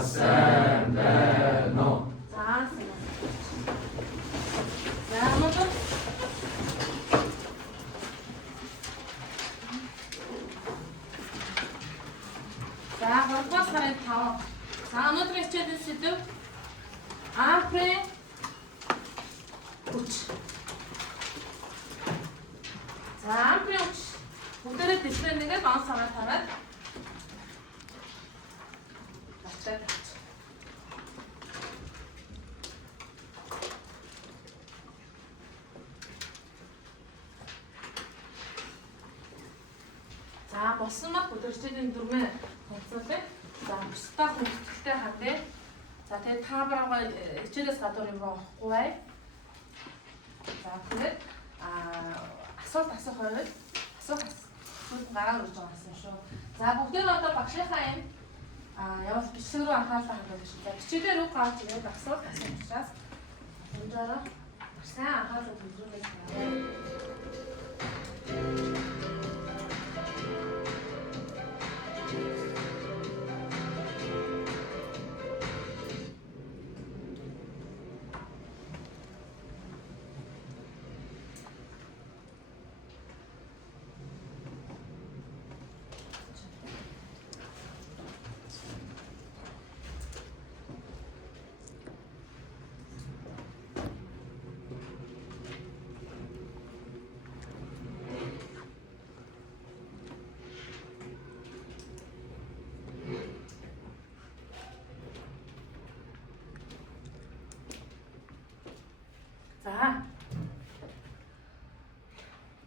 сайн байна уу? За. За өнөөдөр За 2-р сарын 5. За өнөөдрийн хичээлийн сэдэв Ампрын хүч. За ампрын хүч бүгдээрээ дэлгэрээ нэгээд он сараар тавиад бачаад. За болсон баг өдөржиний дөрмөө онцлоо. За бусдаа хүндэтгэлтэй хандъя. За тэгээд та бараа хичээлээс гадуур юм орохгүй бай. За тэгээд асуулт асуух хоёроо асуулт гараад ирж байгаа юм шүү. За бүгдээ одоо багшийнхаа юм явал бичлэг рүү анхаарлаа хандуулж байна. За бичээдээ рүү гарч ирээд асуулт асуух учраас өнөөдөр сайн анхаарлаа төвлөрүүлж байна.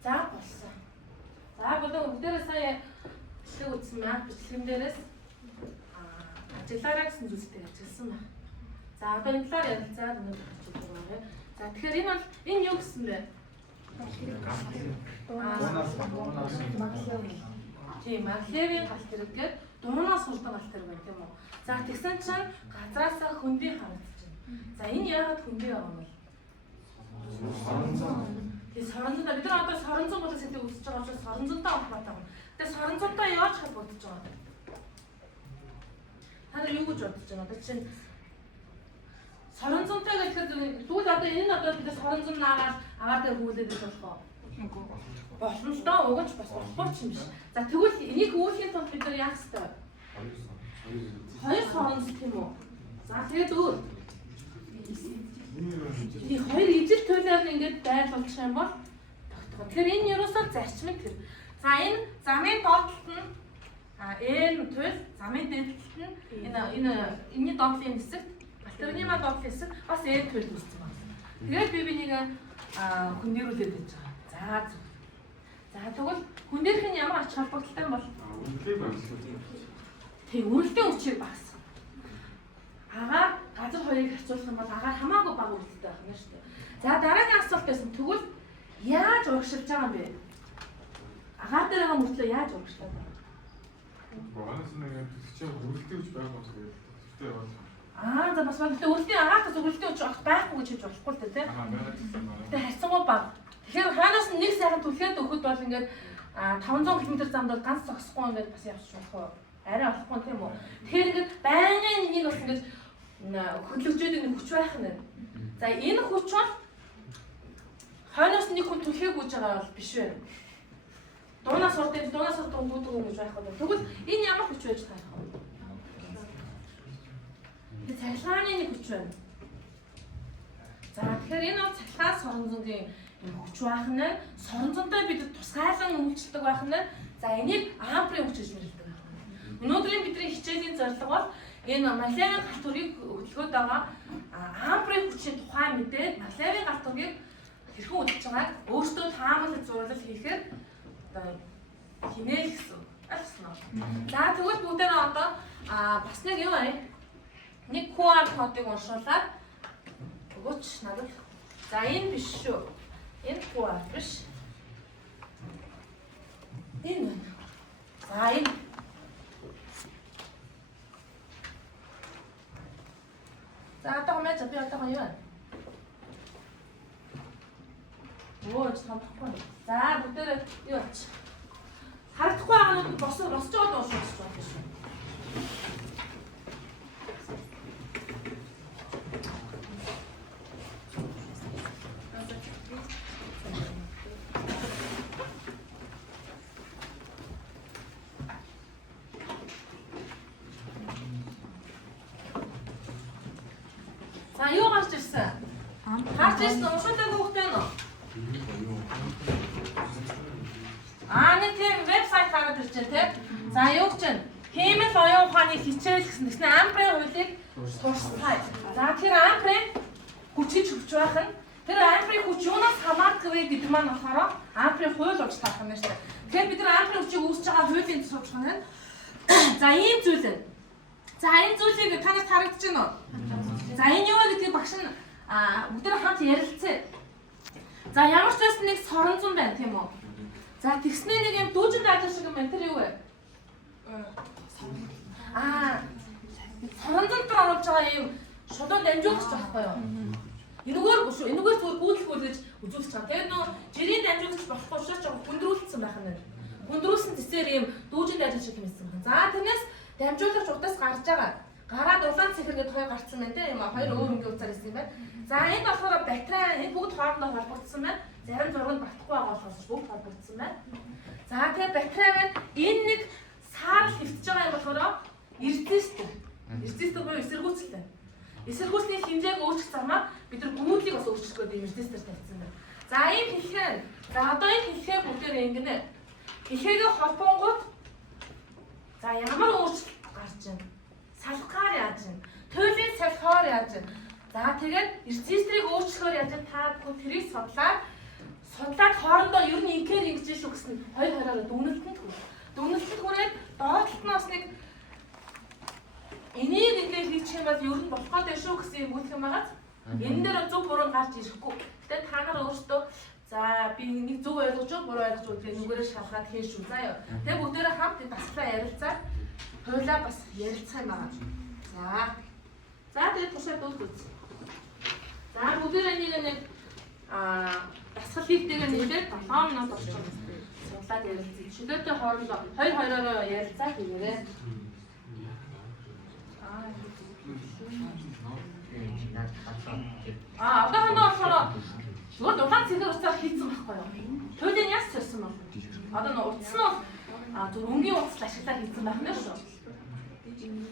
За болсон. За бүгдээрээ сая бичлэг үзсэн маань бичлэгэн дээрээс ажиглаараа гэсэн зүйлстэй ажилласан байна. За одоо энэ талаар ярилцаад өнөөдөр хичээлээ өгье. За тэгэхээр энэ бол энэ юу гэсэн бэ? Тийм, Маклевийн галт хэрэг гэдэг дуунаас сурдаг галт хэрэг байна тийм үү? За тэгсэн чинь газраасаа хөндий харагдаж байна. За энэ яагаад хөндий байгаа юм бэ? Тэгээ соронзонтой бид нар одоо соронзон болоо сэдв үзэж байгаа учраас соронзонтой холбоотой байна. Тэгээ соронзонтой яаж холбогдож байгаа? Та нар юу гэж бодож байна? Одоо чинь соронзонтой гэхэлэр тэгвэл одоо энэ одоо бид соронзон наагаад агаар дээр хүүлээд байх болох уу? Болно л доо угаж бас болохгүй ч юм биш. За тэгвэл энийг хөвөхийн тулд бид нар яах ёстой? Хоёр соронзон тийм үү? За тэгээд өөр ಈ хоёр ижил туйлаар ингээд дайлуулчих юм бол тогтгоо. Тэгэхээр энэ ерөөсөө зарчмын тэр. За энэ замын доотлолт нь N туйл, замын дээдлэлт нь энэний доотлолын хэсэг, альтернима доотлолын хэсэг бас N туйл үүссэн байна. Тэгээд би бинийг хүндэрүүлээд байж байгаа. За тэгвэл хүндэрх нь ямар ач холбогдолтой бол? Тийм, үрэлтийн хүчийг багасгах. Агаар газар хоёрыг харьцуулах юм бол агаар хамаагүй бага үрэлттэй байх юм шүү дээ. За дараагийн асуулт байсан. Тэгвэл яаж урагшилж байгаа юм бэ? Агаар дээр байгаа мөртлөө яаж урагшлаад байна? Багаас нэг хэвчээ үрэлттэй хүч байх юм шиг хэвчээ яваад. За бас багтаа үрэлтийн агаарт үрэлтийн хүч байхгүй гэж хэлж болохгүй л дээ тийм. Тэ харьцангуй бага. Тэгэхээр хаанаас нэг сайхан түлхээд өгөхөд бол ингээд 500 км замд бол ганц зогсохгүй ингээд бас явчих болох уу? Арай болохгүй тийм үү? Тэгэхээр ингээд байнгын энийг бас ингээд хөдөлгөжөөд нэг хүч байх нь. За энэ хүч бол хойноос нэг хүн түлхээг үүж байгаа бол биш вэ? Дуунаас урд өнгөдөг юм гэж байх бол тэгвэл энэ ямар хүч байж таарах вэ? Энэ цахилгааны нэг хүч байна. За тэгэхээр энэ бол цахилгаан соронзонгийн хүч байх нь соронзонтой бид тусгайлан үйлчлдэг байх нь. За энийг ампрын хүч гэж нэрлэдэг байх нь. Өнөөдрийн бидний хичээлийн зорилго бол энэ Маклевийн галт төрийг хөдөлгөөд байгаа ампрын хүчийн тухай мэдээд Маклевийн галт төрийг хэрхэн хөдөлж байгааг өөртөө таамаглаж зурлал хийхээр хийнэ гэсэн. Алсан уу? За тэгвэл бүгдээрээ одоо бас нэг юу вэ? Нэг QR кодыг уншуулаад өгөөч надад. За энэ биш шүү. Энэ QR биш. Энэ. За энэ. За одоо мэж би одоо юу вэ? Өө ч хамтахгүй. За бүгдээрээ юу ач. Харагдахгүй байгаа нь босож байгаа дуусах гэж байна шүү. За юу гарч ирсэн? Гарч ирсэн уншуулдаг хүүхдээ нөө. Нэг тийм вебсайт гараад ирж байна те. За юу гэж байна? Хэмэл оюун ухааны хичээл гэсэн чинь ампрын хуулийг туршлагаа. За тэр ампрын хүчийг хөвч байх нь тэр ампрын хүч юунаас хамаардаг вэ гэдэг маань болохоор ампрын хууль болж тарах юм шүү дээ. Тэгэхээр бид нар ампрын хүчийг үүсэж байгаа хуулийн туршлага нь за ийм зүйл байна. За энэ зүйлийг танаас харагдаж байна уу? За энэ юу вэ гэдгийг багш нь бүгд хамт ярилцъя. За ямар ч байсан нэг сорон зам байна тийм үү? За тэгснээ нэг юм дүүжин даатар шиг юм байна. Тэр юу вэ? Сорон зам дээр оруулж байгаа юм шулуун дамжуулагч байхгүй юу? Энэгээр зүгээр гүйдэлгүй гэж үзүүлж байгаа. Тэгээд нөө жирийн дамжуулагч болохгүй учраас жоо гүндрүүлсэн байх нь. Гүндрүүлсэн тэсээр юм дүүжин даатар шиг юм байсан. За тэрнээс дамжуулагч удаас гарч байгаа. Гараад улаан цэхэр гээд хоёр гарцсан байна тийм юм. Хоёр өөр өнгийн уцаар ирсэн юм байна. За энэ болохоор батарей энэ бүгд хоорондоо холбогдсон байна. Зарим зурганд батхгүй байгаа болохоос бүгд холбогдсон байна. За тэгээ батарей байна. Энэ нэг саар хөвтөж байгаа юм болохоор резистор. Резистор буюу эсэргүүцэлтэй. Эсэргүүцлийн хэмжээг өөрчлөх замаар бид нар гүнүтлийг бас өөрчлөх гэдэг юм резистор тавьсан байна. За ийм хэлхэн. За одоо энэ хэлхээ бүгдээр ингэнэ. Хэлхээгээ холбонгууд за ямар өөрчлөлт гарч байна? Салхаар яаж байна? Туйлын салхаар яаж байна? За тэгээд резисторыг өөрчлөхөөр яаж та тэрийг судлаад хоорондоо ер нь инкер ингэж шүү гэсэн хоёр хоёроо дүгнэлтэнд хүрэх. Дүгнэлтэнд хүрээд доод талд нь бас нэг энийг ингээд хийчих юм бол ер нь болох гэдэг шүү гэсэн юм үүсэх юм байгааз. Энэ дээр зөв буруу гарч ирэхгүй. Гэтэ та нар өөрсдөө за би нэг зөв ойлгож уу буруу ойлгож уу гэх нүгээрээ шалгаад хийн шүү заяа. Тэгээ бүгдээрээ хамт дасгалаа ярилцаад хойлоо бас ярилцах юм байна. За тэгээд тушаад үз. За бүгдээрээ нэг дасгал хийхтэйгээ нийлээд 7 минут болчихсон. Судлаад ярилцъя. Шүлгээтэй хоорондоо хоёр хоёроо ярилцаа хийгээрэй. Одоохондоо болохоор зүгээр улаан цэвэр уцаар хийцэн байхгүй юу? Туйлын яс сорсон бол. Одоо нөө утас нь зөв өнгийн утас ашиглаад хийцэн байх нь шүү.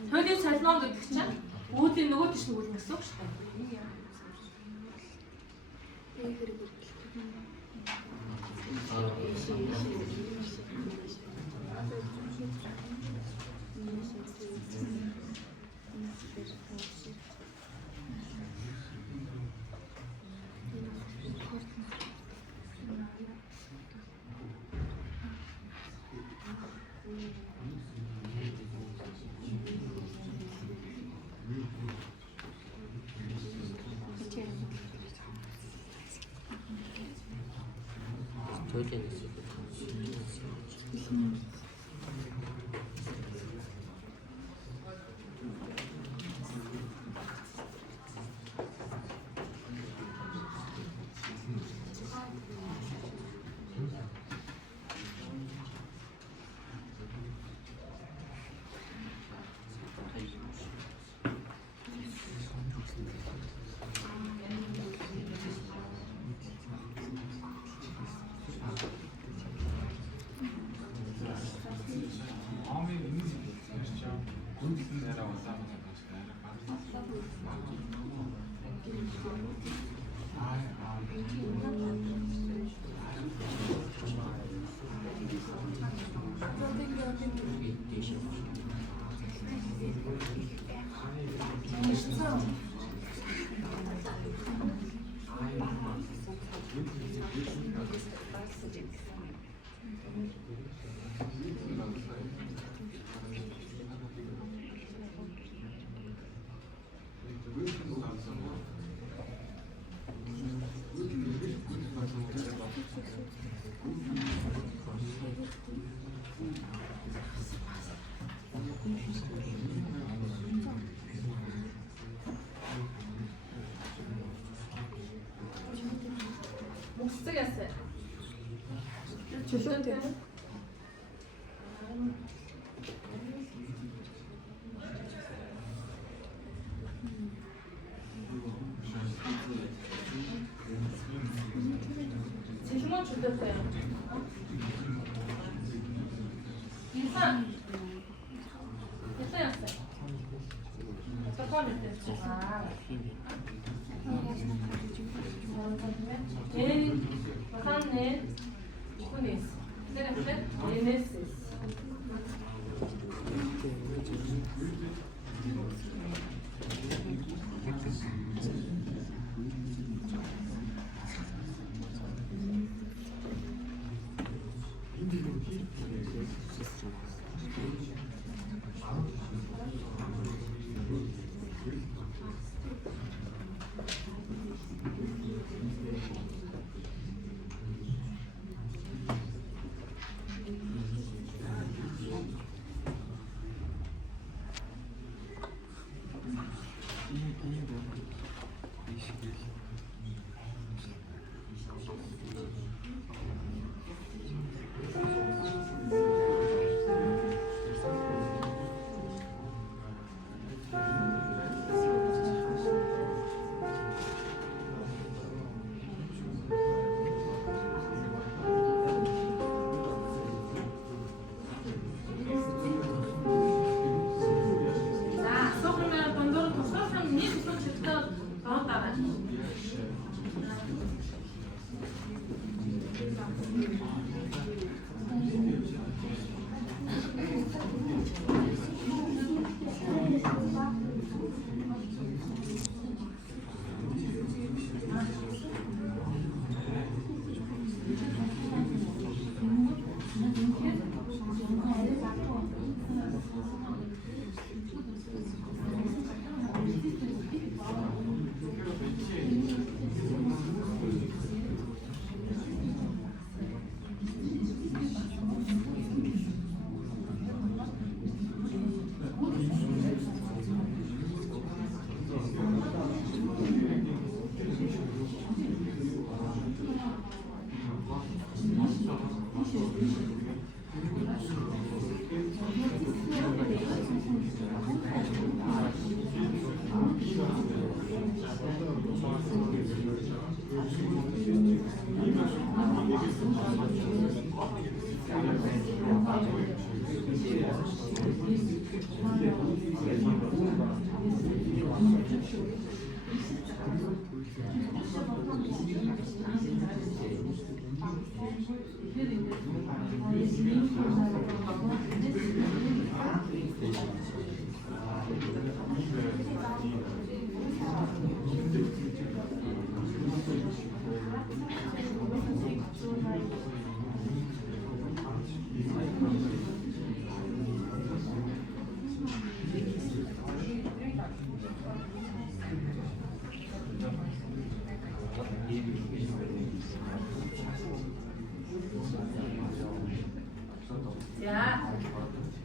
Туйлын солино гэдэг чинь үүдийн нөгөө тийш нэг үл гэсэн үг шүү. Чөлөөтэй. Цэлмон чөлөөтэй. Инсан. Инсан яасан.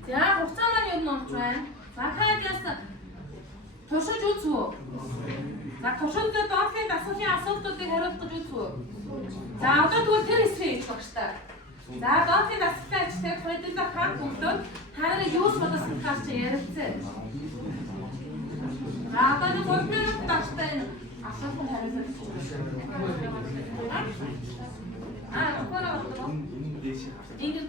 За хугацаа маань юу нэмж байна? За хаагаас туршиж үзв. За туршиж доотлын асуулын асуултуудыг хариулах гэж үзв. За одоо тэгвэл тэр хэсгийг хийж багш та. За доотлын асуултын ажлыг хоёулаа хаан бүгдөө танараа юу ч бодсон гэж ярилцээ. За одоо нэг 3 минут тагтай асуултанд хариулах гэж байна. Гурав. Ингэж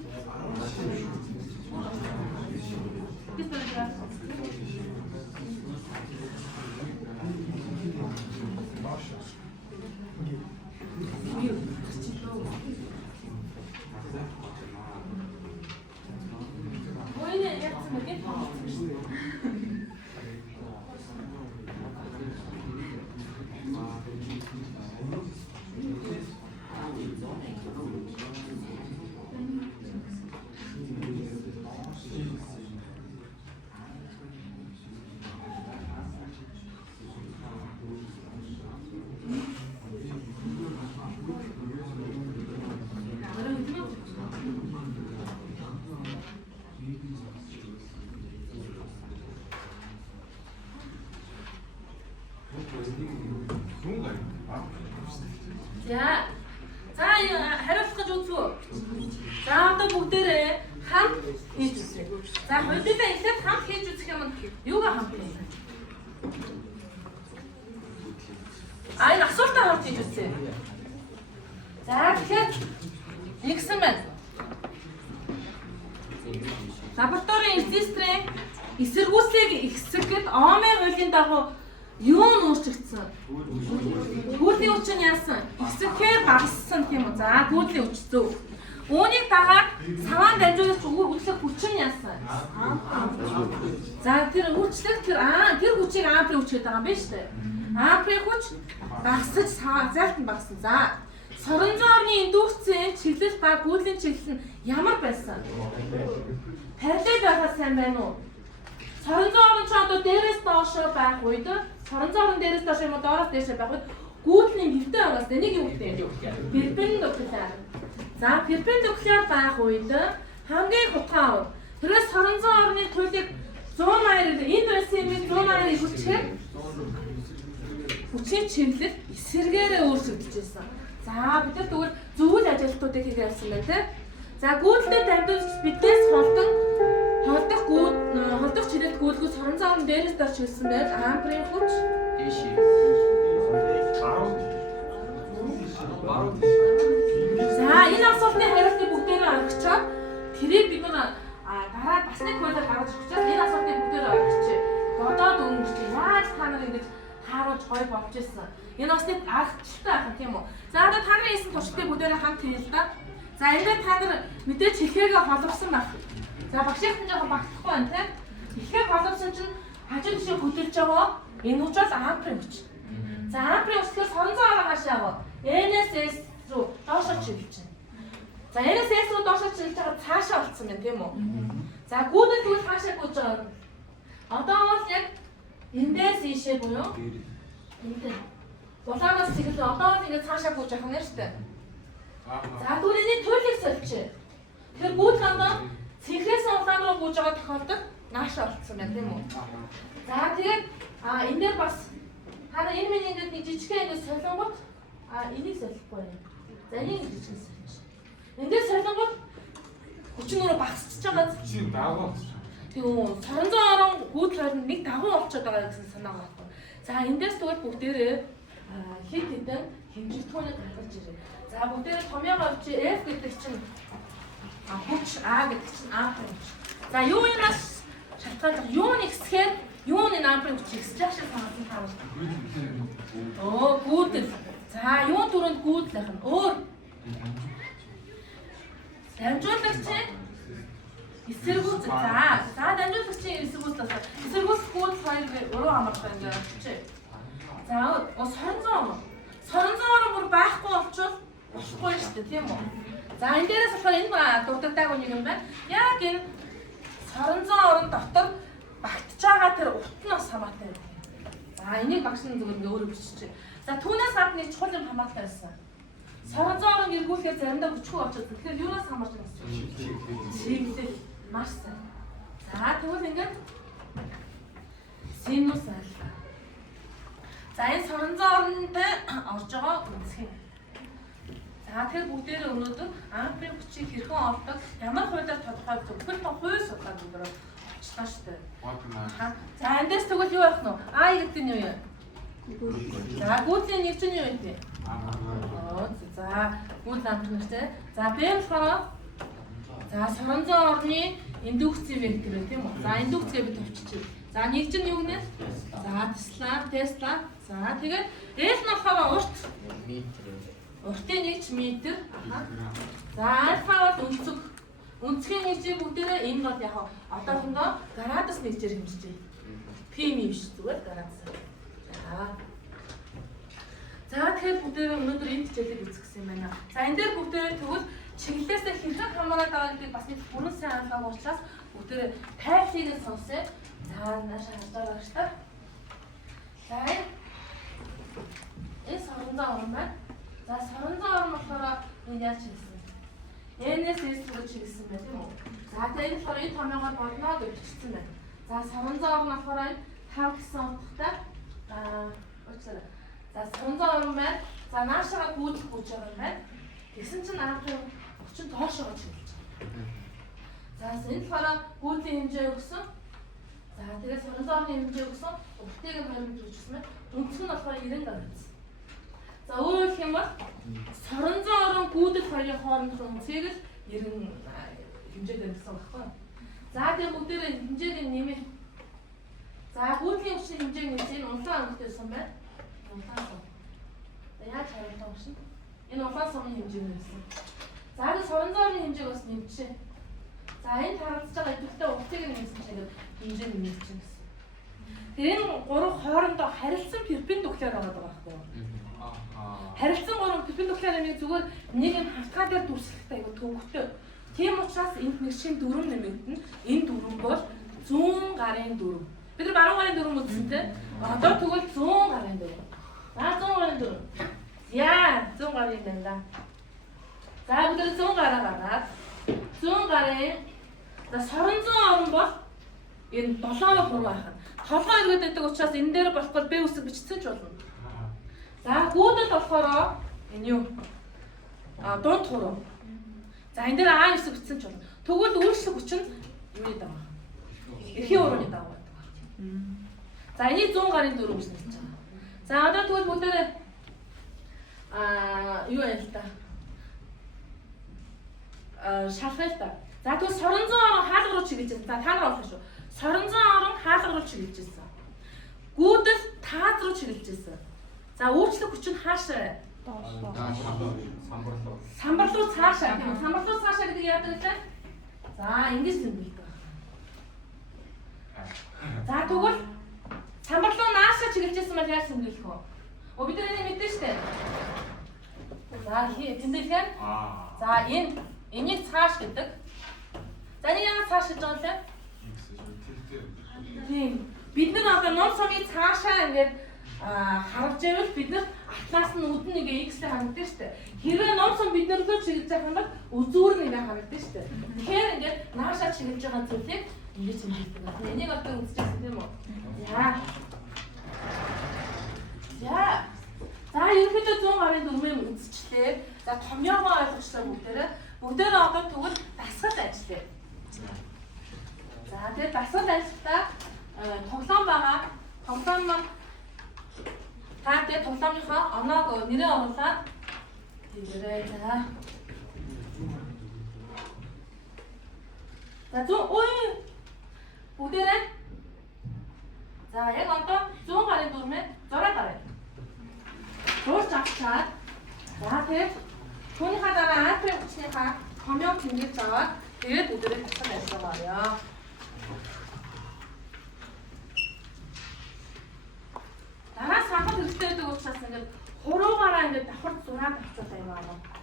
За хариулах гэж үзв. За одоо бүгдээрээ хамт хийж үзье. За хоёулаа эхлээд хамт хийж үзэх юм юугаа хамт хийж? Энэ асуултаа хамт хийж үзье. За тэгэхээр нэгсэн байна. Лабораторийн регистрийн эсэргүүцлийг ихсэхэд омын хуулийн дагуу юу нь өөрчлөгдсөн? Гүйдлийн хүч нь яасан? Ихсэхээр багассан тийм үү? За гүйдлийн хүч зөв. Үүнийг дагаад саваан дамжуулах үйлчлэх хүч нь яасан? За тэр үйлчлэх тэр хүчийг ампрын хүч гэдэг юм байна шүү дээ. Ампрын хүч багасж зайлт нь багассан. За соронзон орны индукцийн чиглэл ба гүйдлийн чиглэл нь ямар байсан? Параллел байхад сайн байна уу? Соронзон орн ч одоо дээрээс доошоо байх үед соронзон орн дээрээс доош юм уу доороос дээшээ байх үед гүйдлийн гівтэй оноос энийг юу гэдэг вэ? Перпендикуляр. За перпендикуляр байх үед хамгийн хутгаан тэрээс соронзон орны туйлыг 180 энэ байсан юм 180 хүчээр хүчийн чиглэл эсэргээрээ өөрчлөгдөж байсан. За бид нар тэгвэл зөвүүл ажилтнуудыг хийгээд явсан байна тийм. За гүйдэлтэй дамжуулж биднээс холдох чирээд гүйдэлгүй соронзон орн дээрээс доош хэлсэн байл ампрын хүч дэшээ. За энэ асуултын хариултыг бүгдээрээ ойлгочоод тэрийг бид нар дараа бас нэг хуулиар гаргаж өгчөөс энэ асуултыг бүгдээрээ ойлгочих. Бодоод өнгөрч яаж та нар ингэж хааруулж гой болж ирсэн. Энэ бас нэг аргачлалтай байх юм тийм үү? За одоо та нарын хийсэн туршилтыг бүгдээрээ хамт хийе л да. За энэ та нар мэдээж хэлхээгээ холбосон байх. За багшийнхан жоохон багтахгүй байна тийм. Хэлхээ холбосон чинь хажуу тишээ хөдөлж байгаа энэ хүч бол ампрын хүч. За ампрын хүчлээр соронзон орон хаашаа NSS руу доошоо чиглэж байна. За NSS руу доошоо чиглэж байгаа цаашаа болцсон байна тийм үү? За гүйдэл тэгвэл хаашаа гүйж байгаа юм? Одоо бол яг эндээс ийшээ буюу эндээ. Улаанаас чиглэж одоо бол ингэ цаашаа гүйж байгаа юм шүү дээ. За тэгвэл энэ туйлыг сольчих. Тэгэхээр гүйдэл одоо цэнхээс улаан руу гүйж байгаа тохиолдолд наашаа болцсон байна тийм үү? За тэгээд энэ дээр бас хараа энэ миний ингээд нэг жижигхэн ингэ солонгот энийг солихгүй байна. За энийг жижигхэн сольж. Эндээс солонгот хүчин өөрөө багасч байгаа. Чи дагуу. Тийм соронзон орон гүйдэл хоёр нэг дагуу болчиход байгаа гэсэн санаа байна. За эндээс тэгвэл бүгдээрээ хэд хэдэн хэмжигдэхүүнийг гаргаж ирээ. За бүгдээрээ томьёогоо авчи F гэдэг чинь хүч А гэдэг чинь ампер хүч. За юу юунаас шалтгаалж юу нэгсэхээр юу энэ ампер хүч ихсэж байгаа шиг санагдсан таа. Гүйдэл. За юу түрүүнд гүйдэл байх нь өөр. Дамжуулагчийн эсэргүүц. За дамжуулагчийн эсэргүүц бас эсэргүүц гүйдэл хоёр уруу хамаарах юм байна чи. За соронзон орон бүр байхгүй болчихвол болохгүй шүү дээ тийм үү? За энэ дээрээс болохоор энэ дутагдаагүй нэг юм байна. Яг энэ соронзон орон дотор багтж байгаа тэр утас нь бас хамаатай байна. За энийг багш нь зөвхөн ингээ өөрөө биччихэ. За түүнээс гадна нэг чухал юм хамаатай байсан. Соронзон орон эргүүлэхээр заримдаа хүчгүй болчиход тэгэхээр юунаас хамаарч байгаа юм бэ? Чиглэл маш сайн. За тэгвэл ингээд синус альфа. За энэ соронзон оронд орж байгаа үнцгэн. За тэгэхээр бүгдээрээ өнөөдөр ампрын хүчийг хэрхэн олдог, ямар хуулиар тодорхойлдог, бүхэл тоо хууль судалгааг бүгдээ очлаа шүү дээ. За эндээс тэгвэл юу байх нь вэ? А гэдэг нь юу юм? За гүйдлийн нэг чинь юу юм бэ? За гүйдэл ампер нэртэй. За Б болохоор за соронзон орны индукцийн вектор гэх юм уу? За индукцгээ бид товччих. За нэг чинь юу гэнэ? За Тесла. За тэгээд L нь болохоор урт метр. Уртын нэг ч метр. За альфа бол өнцөг. Өнцгийн нэгжийг бүгдээрээ энэ бол яг одоохондоо градус нэгжээр хэмжиж байна. Пм биш зүгээр градус. За тэгэхээр бүгдээрээ өнөөдөр энэ хичээлийг үзсэн юм байна. За энэ дээр бүгдээрээ тэгвэл чиглэлээсээ хэрхэн хамаарат байгаа гэдгийг бас нэг бүрэн сайн анхаагаа учраас бүгдээрээ тайлхийг сонсъё. За наашаа хадгалж та. За энэ соронзон орн байна. За соронзон орн болохоор энэ яаж чиглэсэн? NSS руу чиглэсэн байх тийм үү? За тэгээд энэ болохоор энэ томьёогоор бодноо гэж бичсэн байна. За соронзон орн болохоор 5 гэсэн утгатай уучлаарай. За соронзон орн байна. За наашаага гүйдэл гүйж байгаа юм байна. Тэгсэн чинь аавын 30 доошоо чиглэж байгаа. За энэ болохоор гүйдлийн хэмжээ өгсөн. За тэгээд соронзон орны хэмжээ өгсөн. Уртыг нь 2 метр өгсөн байна. Өнцөг нь болохоор 90 градус. За өөрөөр хэлэх юм бол соронзон орон гүйдэл хоёрын хоорондох өнцгийг л 90 хэмжээгээр өгсөн байхгүй. За тэгээд бүгдээрээ хэмжээг нэмээ За гүйтгэлийн хүчний хэмжээг нэлээд энэ улаан өнгөтэй сан байна. Улаан сум. За яаж харуултаа гэж нь. Энэ улаан сумын хэмжээг нэлсэн. За энэ соронзоорын хэмжээг бас нэмчихэ. За энэ харагдаж байгаа идэвхтэй уртыг нэмсэн чинь хэмжээг нэмсэн гэсэн. Тэр энэ гурав хоорондоо харилцсан перпендикуляр байгаа байхгүй юу? Харилцсан гурав перпендикулярыг зүгээр нэг юм хавтгай дээр дүрслэхтэй айгу төвөгтэй. Тийм учраас энд нэг шин дүрм нэмэгдэнэ. Энэ дүрм бол 100 гарын дүрм. Бид нар баруун гарын дүрм үзсэнтэй. Одоо тэгвэл 100 гарын дүрм. За 100 гарын дүрм. Яа 100 гарын байна. За бид нар 100 гараа гаргаад 100 гарын за соронзон орон бол энэ 7-оор хуруу байх нь. Толгой эргээд байдаг учраас энэ дээр болохгүй б үсэг бичсэн ч болно. За гүйдэл болохоор энэ юу? Дунд хуруу. За энэ дээр А үсэг бичсэн ч болно. Тэгвэл үйлчлэг хүч нь юу гэдэг вэ? Эрхийн урууны дагуу байдаг. За энийг 100 гарын дүрм гэж нэрлэж байгаа. За одоо тэгвэл бүгдээ юу яа л та? Шалгая л та. За тэгвэл соронзон орон хаалга руу чиглэж байна. За та нар болох шүү. Соронзон орон хаалга руу чиглэж байсан. Гүйдэл таад руу чиглэж байсан. За үйлчлэг хүч нь хаашаа? Самбарлуу цаашаа. Самбарлуу цаашаа гэдэг яадаг вэ? За ингэж тэмдэглэдэг. За тэгвэл самбарлуу наашаа чиглэжсэн бол яаж тэмдэглэх вэ? Бид нар энийг мэдэн штэ. За тэмдэглэх. За энийг цааш гэдэг. За энийг яагаад цааш гэж байгаа юм бэ? Тийм. Бид нар одоо ном сумыг цаашаа ингээд харж байвал бид нар атлаас нь үдэн нэг x-тэй харагддаг шүү дээ. Хэрвээ ном сум бид нар рүү чиглэж байгаа юм бол үзүүр нэг харагддаг шүү дээ. Тэгэхээр ингээд наашаа чиглэж байгаа зүйлийг ингэж тэмдэглэдэг. Энийг одоо үзчихсэн тийм үү? За ерөнхийдөө 100 гарын дүрмийг үзчихлээ. За томьёогоо ойлгочлаа бүгдээрээ одоо тэгвэл дасгал ажиллая. За тэгээд дасгал ажиллахдаа тоглоом байгаа. Тоглоом маань та тэгээд тоглоомынхоо оноог нэрээ оруулаад тийгээрээ за. За бүгдээрээ. За яг одоо 100 гарын дүрмээ зураг гаргая. Зурж авчаад за тэгээд түүнийхээ дараа апрын хүчнийхээ томьёог тэмдэглэж аваад тэгээд бүгдээрээ дасгал ажиллагаа. Дараа санхад хэрэгтэй байдаг учраас ингээд хуруугаараа ингээд давхар зураад авчихлаа юм аа.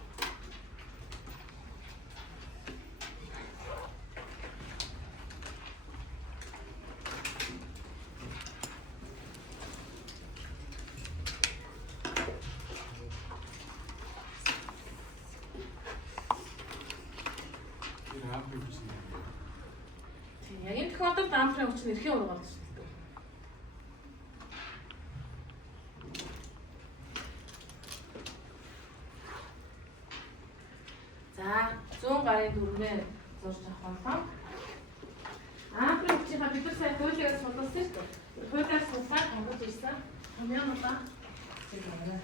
Яг энэ тохиолдолд амтрын хүч нь эрхийн ураг болж байна. За 100 гарын дүрмээр зурж авах болов. Амтрын хүчийнхаа бид нар сайн хуулиар судалсан шүү дээ. Хуулиар судлаад хангаж ирсэн. Томьёонуудаа зэглэрээ.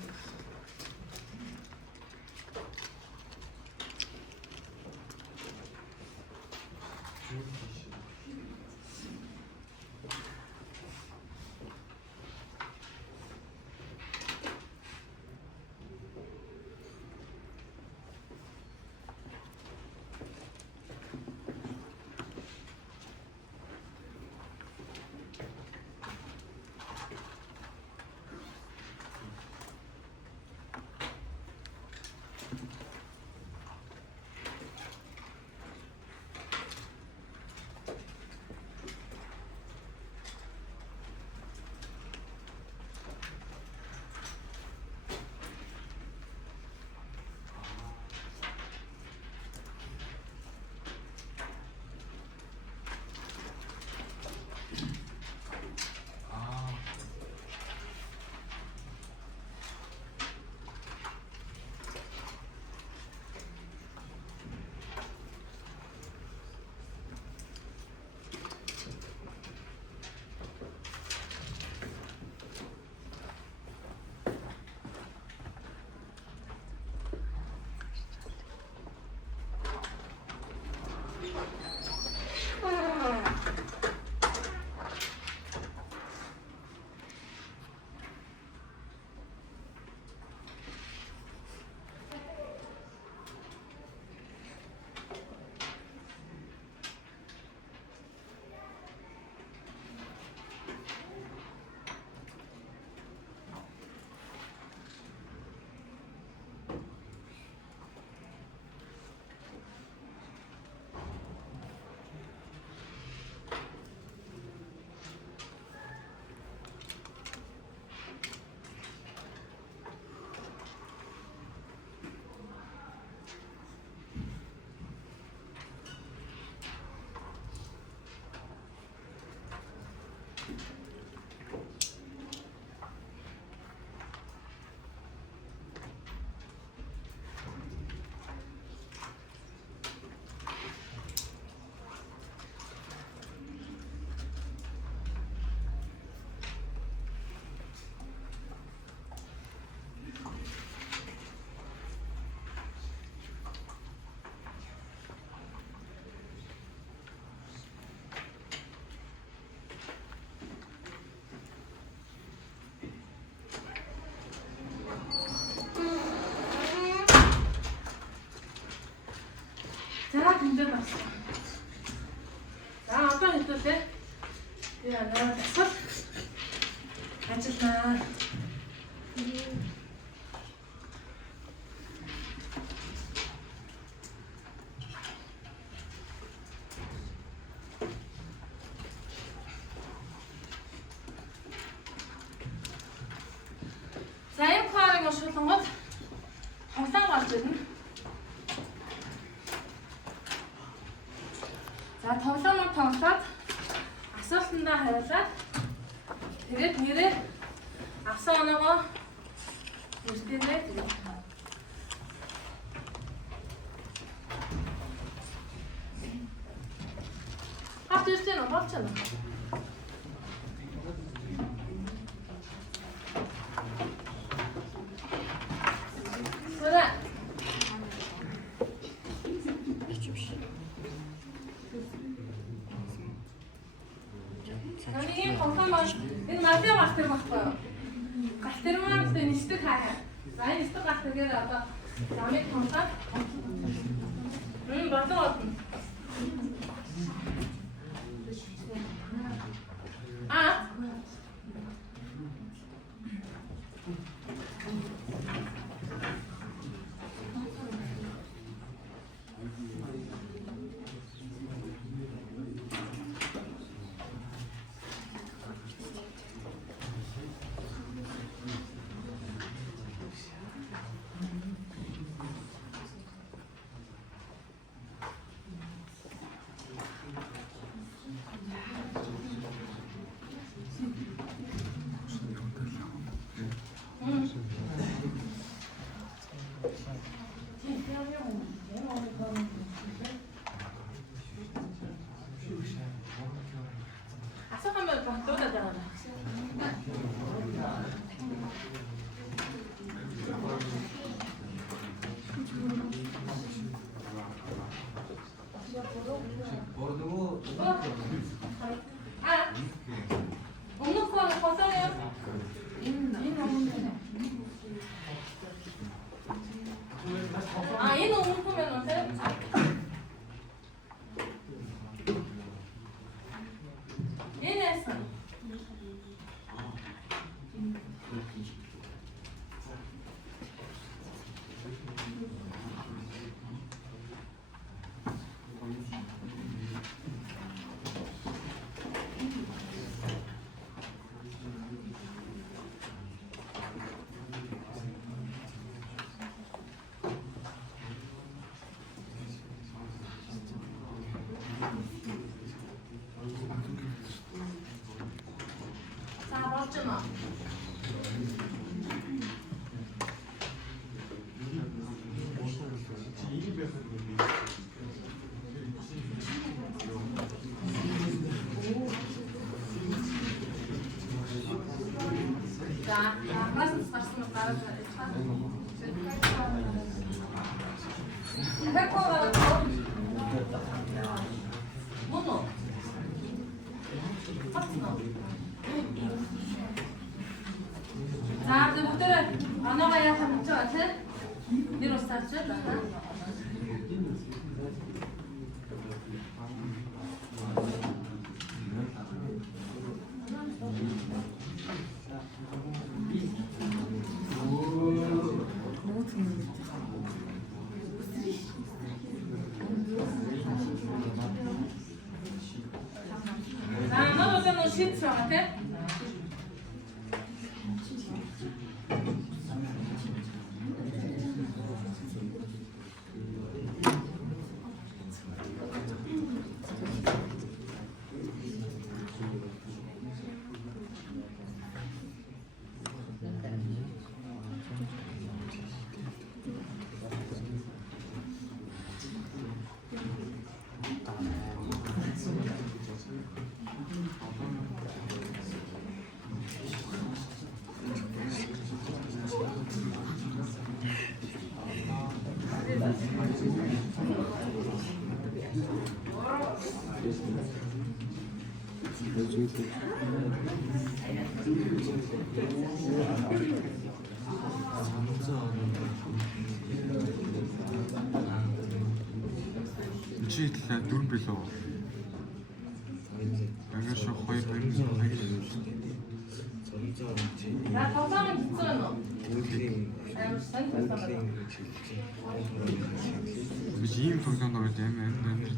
Ажиллана. Сайн кларыг ушуулгад тоглоом гарч ирнэ. За тоглоомоо тоглоод асуултандаа хариулаад тэгээд нэрээ авсан оноогоо нэртээрээ тэгээд хавт ирсэн нь болчихно. Намигийн тоглоом энэ мартын гартэр баггүй юу? Гартэр маань тэ нисдэг хаа. За энэ нисдэг гартэрээр одоо намыг тоглоод бодлоо. асуухамаар багтуулаад байгаа. Чийлээ 4 билүү. Ангар шог 2 2. За тоглоом хийсэн байна уу? Амар сайн тоглоом байна. Би ийм тоглоом байгаа юм амар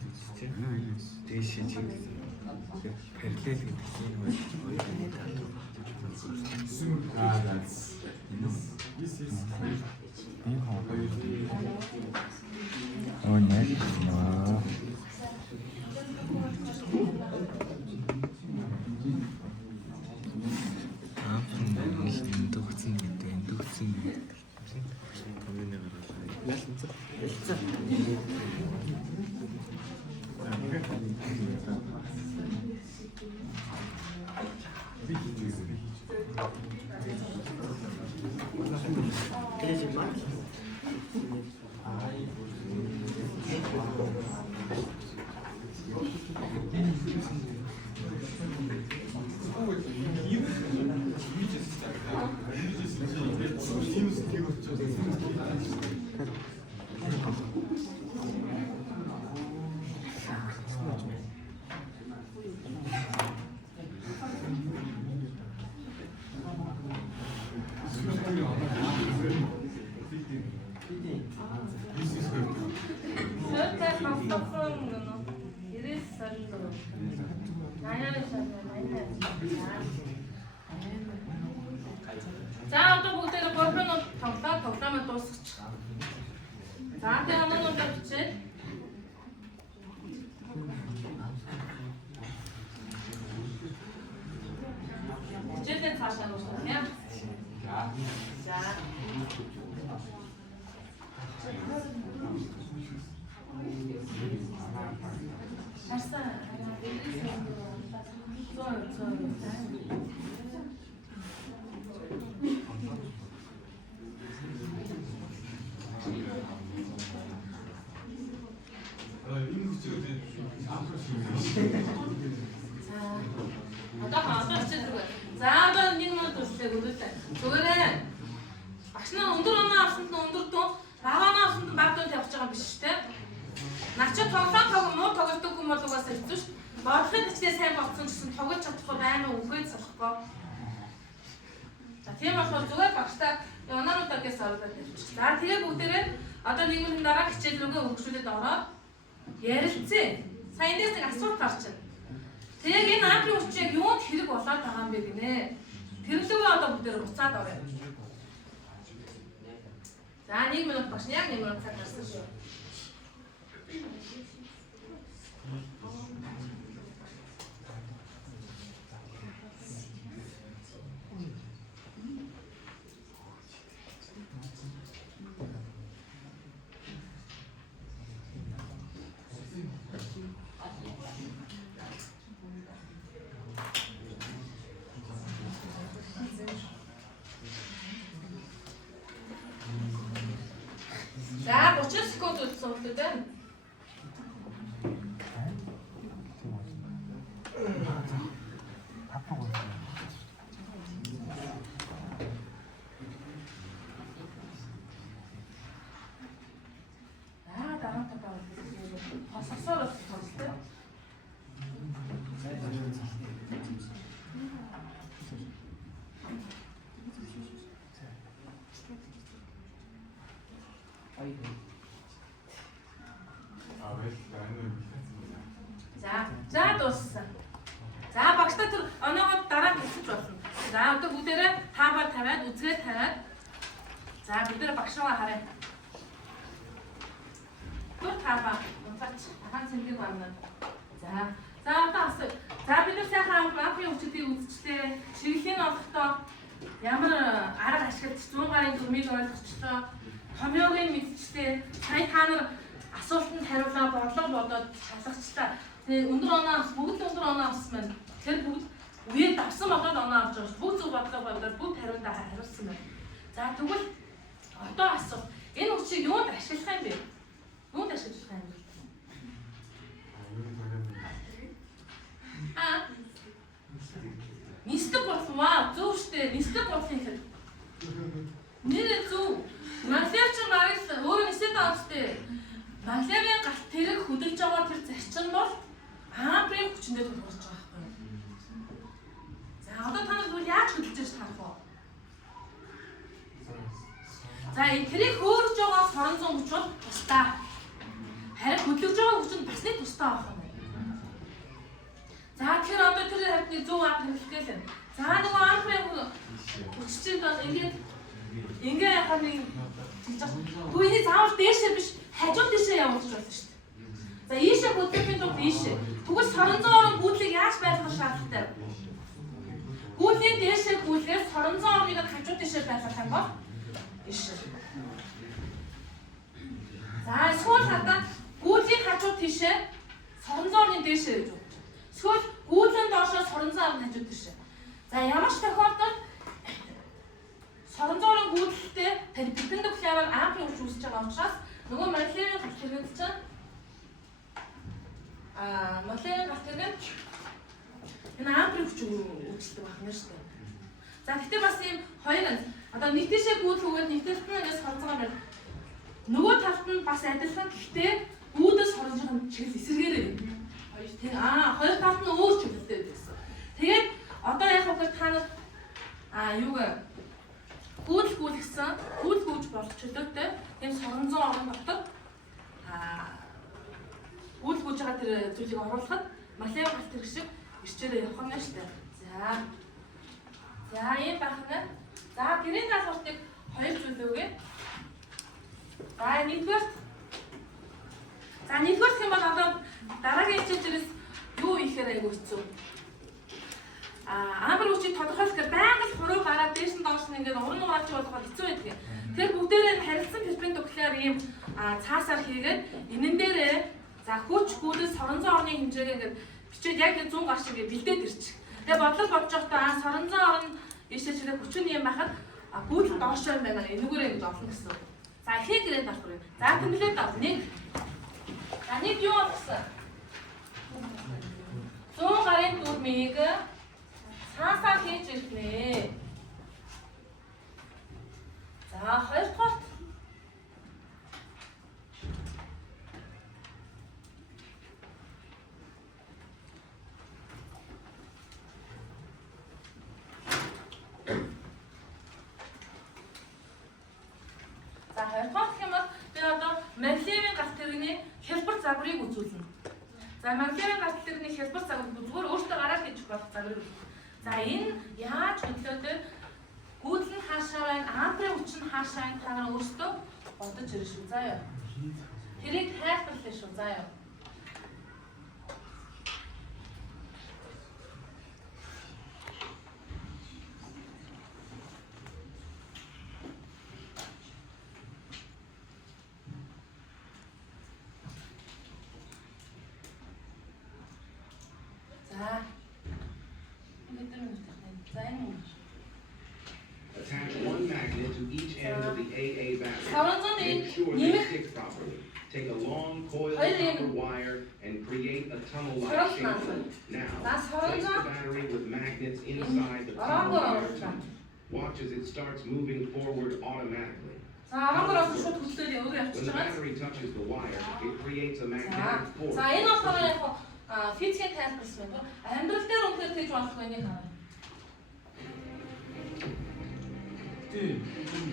дээш чинь параллел гэдэг юм байна. Oh, nice. За одоо бүгдээ борхонод тоглоомоо дуусгачих. За тэр хамаануудаа бичээд. Бичээд цаашаа дуусгах яа. За. Харсан. За одоо нэг минут үстэй гүйлээ. Зүгээр багш нар өндөр оноо авсанд нь өндөр туу, бага оноо авсанд нь бага туу явж байгаа юм биш үү те? Начи тоглоом муу тоглодог юм бол угаасаа хэцүү шүү. Бодлогын төчтэй сайн болцсон гэсэн тоглож чадахгүй байна уу үгүй салахгүй. За тийм болохоор зүгээр багштай оноонуудаас оруулаад явчих. За тэгээ бүгдээрээ одоо нэг минутын дараа хичээл рүүгээ хөгжүүлээд ороод ярилцъя. Сайн эндээс нэг асуулт гарч байна. Тэгээд энэ амплын хүч яг юунд хэрэг болоод байгаа юм бэ гинэ? Тэрлүүгээ одоо бүгдээр уцаад орё. За 1 минут багш яг 1 минут цаг гарсан шүү. За 30 секунд үлдсэн хүмүүс байна. Дараа тапаа. Хасасаар тоглолтой. За дууссан. За багштай тэр оноогоо дараа хэлчих болно. За одоо бүгдээрээ хаабар тавиад үзгээ тавиад. За бүгдээрээ багш руугаа харъя. Түр хаабар унтаач хаан цэндийг байна. За одоо асуу. За бид нар сайхан амплын хүчтэй үзчихлээ. Чиглэлийн олохдоо ямар арга ашиглаж 100 гарын дүрмийг ойлгочлоо. Томьёогийн мэдчихлээ. Сая та нар асуултанд хариулаа бодлого бодоод шалгачлаа. Тэгээ өндөр оноо авсан, бүгд өндөр оноо авсан байна. Тэр бүгд үеэд давсан болоод оноо авч байгаа. Бүгд зөв бодлого бодоод бүгд хариултаа хариулсан байна. За тэгвэл одоо асуу. Энэ хүчийг юунд ашиглах юм бэ? Юунд ашиглах юм бэ? Мистик болмаа. Зөв штэ. Мистик болох юм хэрэг. Нэр зөв. Мафиач марис өөр нэсэд австэй. Мафиагийн галт тэрэг хөдөлж байгаа тэр зарчим бол амплын хүчнээ тулгарч байгаа байхгүй юу? За одоо та нар тэгвэл яаж хөдөлж ирж тарах вэ? За энэ тэрийг хөөрж байгаа соронзон хүч бол тусдаа. Харин хөдлөж байгаа хүч нь бас нэг тусдаа байх юм. За тэр одоо тэр хавьны 100 ам хэмжлэгээл байна. За нөгөө ампрын хүчтэй бол ингээ яхаа нэг түүний заавал дээшээ биш хажуу дээшээ явуулж болно шүү дээ. За ийшээ хөдлөхийн тулд ийшээ. Тэгвэл соронзон гүйдлийг яаж байлгах шаардлагатай вэ? Гүйдлийн дээшээ гүйдлээс соронзон орныг хажуу дээшээ байлгах юм бол ийшээ. За эсвэл хатаа гүйдлийн хажуу тийшээ соронзон орны дээшээ гэж бодож. Эсвэл гүйдлийн доошоо соронзон орны хажуу тийшээ. За ямар ч тохиолдолд соронзон гүйдэлтэй перпендикуляраар ампын хүч үүсэж байгаа учраас нөгөө молекулын галт хэрэгэнд чинь молекулын галт хэрэгэнд энэ ампын хүч үүсдэг байна шүү дээ. За гэхдээ бас ийм хоёр одоо нэг тийшээ гүйдэлгүйгээр нэг талд нь ингээс соронзон байна. Нөгөө талд нь бас адилхан гэхдээ гүйдэл соронзон чиглэл эсэргээрээ байна. Хоёр талд нь өөр чиглэлтэй байдаг гэсэн. Тэгээд одоо яг хөөе та нар юуг гүйдэлгүйсэн гүйдэлгүйж болох чөлөөтэй тийм соронзон орон дотор гүйдэлгүйж байгаа тэр зүйлийг оруулахад молекулын галт хэрэг шиг ирчээрээ явах нь шүү дээ. За ийм байна. За гэрийн даалгаврыг хоёр зүйл өгье. За нэгдүгээр юм бол одоо дараагийн хичээлээс юу ихээр айгу хэцүү. Ампер хүчийг тодорхойлоход байнга л хуруу гараад дээш нь доош нь ингээд уран нугаач болгоход хэцүү байдаг. Тэр бүгдээрээ харилцан перпендикуляр ийм цаасаар хийгээд энэн дээрээ за хүч гүйдэл соронзон орны хэмжээгээ ингээд бичээд яг 100 гар шиг бэлдээд ирчих. Тэгээ бодлол бодож байхдаа соронзон орн ийшээ чирээ хүч нь юм байхад гүйдэл доошоо юм байна. Энүүгээрээ ингэж олно гэсэн. За ихийг гэрээд авах. За тэмлээд ав. Нэг. За нэг юу болсон? 100 гарын дүрмийг цаасаар хийж ирнэ. За хоёрдугаар гэх юм бол би одоо молекулын галт тэрэгний хялбар загварыг үзүүлнэ. За молекулын галт тэрэгний хялбар загвар зүгээр өөртөө гараад хийж болох загварыг үзүүлнэ. За энэ яаж хөдлөөд гүйдэл нь хаашаа байна, ампрын хүч нь хаашаа байна та нар өөртөө бодож ирэх шүү. Заяа. Тэрийг тайлбарлая шүү. Заяа. Attach one magnet to each end of the AA battery. Make sure they stick properly. Take a long coil of copper wire and create a tunnel-like shape. Now, place the battery with magnets inside the tunnel wire tunnel. Watch as it starts moving forward automatically. When the battery touches the wire, it creates a magnetic force. Физикийн тайлбарласан байна. Амьдрал дээр үнээр тэгж болох байныг хараа. Тийм,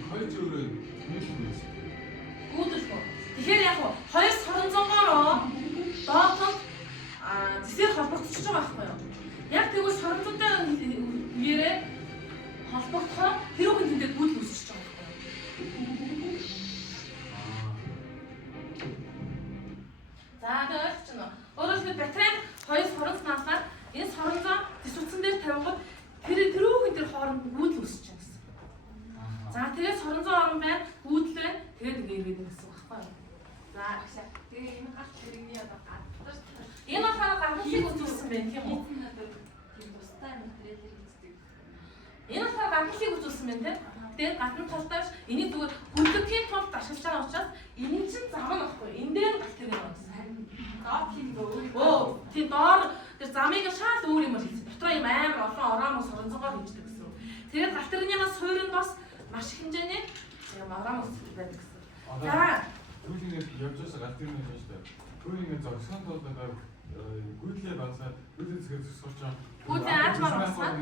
хоёр зүйлээр нөлөөлсөн. Гүйдэлгүй. Тэгэхээр яг хоёр соронзонгороо доотод зэсээр холбогдчихж байгаа байхгүй юу? Яг тэгвэл соронзонтой үеэрээ холбогдохоор тэрүүхэн тэндээ гүйдэл үүсчихэж байгаа байхгүй юу? За ойлгож байна уу? Өөрөөр батарейг хоёр соронз наасаар энэ соронзоо төсөвцөн дээр тавихад тэрүүхэн тэр хооронд гүйдэл үүсэж байна гэсэн. За тэгээд соронзоо орон байна, гүйдэл байна, тэгээд ингээд гэсэн үг байхгүй юу? За ахшаа. Тэгээ энэ гарч тэрэгний одоо гадар. Энэ болохоор гадныг үзүүлсэн байх тийм үү? Тийм тустай материалыг үздэг. Энэ болохоор гадныг үзүүлсэн байх тийм. Тэгээд гадна талтай энийг зүгээр хөдөлгөхийн тулд ашиглаж байгаа учраас энэ чинь зам нь байхгүй. Энэ дээр галт тэрэг байна. Тийм доор тэр замыг шал өөр юм хэлсэн. Дотроо юм амар олон ороомос соронзоогоор хийждэг гэсэн. Тэгээд галт тэрэгнээс суурьнд бас маш их хэмжээний юм ороомос байдаг гэсэн. За Гүйдэлийг явж байгаа галт тэрэг байна шүү дээ. Гүйдэлийг зогсоон тулд гүйдлээ багсаад гүйдэл зэрэг зогсож байгаа. Гүйдэл аажмаар багсаад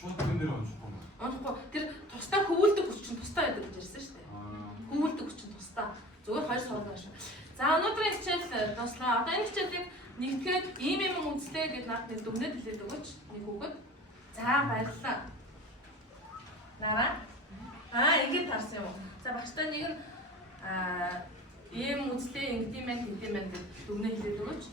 шууд тэн дээр онцгүй юм. Онцгүй. Тэр тусдаа хөвөлдөг хүч чинь тусдаа байдаг гэж ярьсан шүү дээ. Хөвөлдөг хүч чинь тусдаа. Зүгээр хоёр сургууль шүү. За өнөөдрийн хичээл дуслаа. Одоо энэ хичээлийг нэгтгэхэд ийм юм үндэстэй гэж наад нэг дүгнэлт хэлээд өгөөч. Нэг үгэд. За баярлалаа. Нараа. Ингэж тарсан юм уу? За багштай нэг нь ийм үндэстэй ингэдэм байх гэдэг юм дүгнэлт хэлээд өгөөч.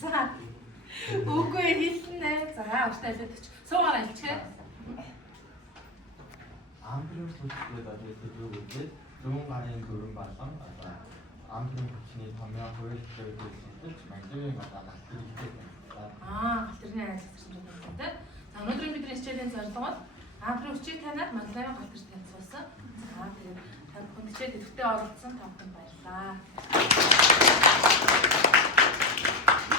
За. Үгүй хэлнэ. За багштай хэлээд өгч. Суугаараа хэлчихээ. Ампрын хүчтэй одоо төлөвлөгөөд 100 гарын дөрвөн болон одоо ампрын хүчний томьёо хувьчлал төлөвлөлт магнитын одоо галтрын хэлтэй. Галтрын ажил гэсэн юм байна тийм. За өнөөдрийн бидний хичээлийн зорилго бол ампрын хүчийг танаад магнитын галтрыг танилцуулсан. За тэгээд та бүхэн хичээл идэвхтэй оролцсон та бүхэнд баярлалаа.